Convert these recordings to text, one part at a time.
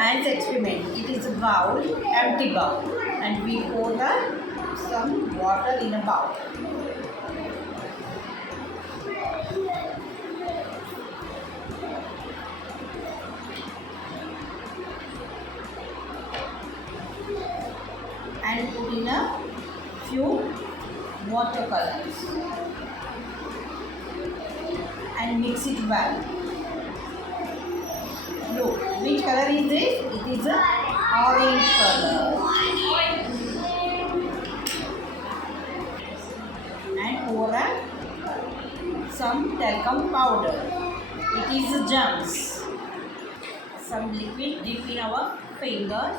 science experiment. It is a bowl, empty bowl, and we pour some water in a bowl. And put in a few watercolors and mix it well. Look, which color is this? It is a orange color. And pour some talcum powder. It is germs. Some liquid dip in our fingers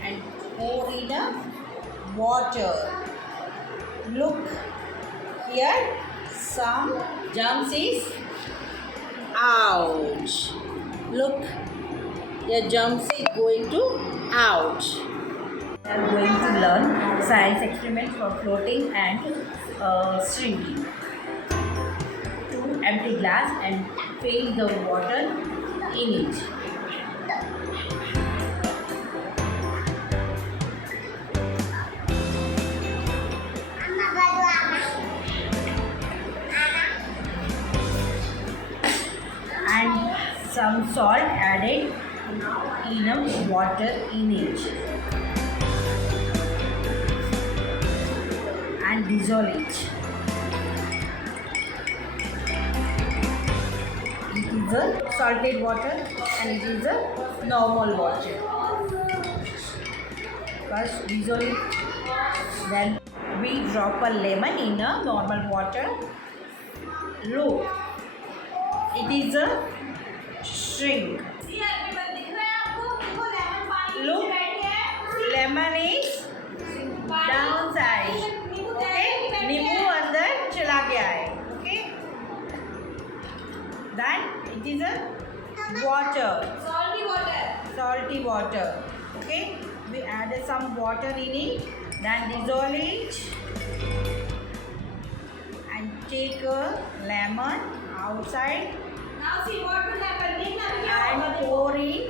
and pour in water. Look here, some germs is out. Look, the germs is going to out. We are going to learn science experiment for floating and shrinking. 2 empty glass and fill the water in it. And some salt added in a water in it. And dissolve it. It is a salted water and it is a normal water. First dissolve it, then we drop a lemon in a normal water. Look, it is a shrink. Look, lemon is downside. Okay, नींबू अंदर चला गया है. Okay, then it is a water, salty water. Okay, we added some water in it, then dissolve it and take a lemon outside. Now see what will happen. And pour in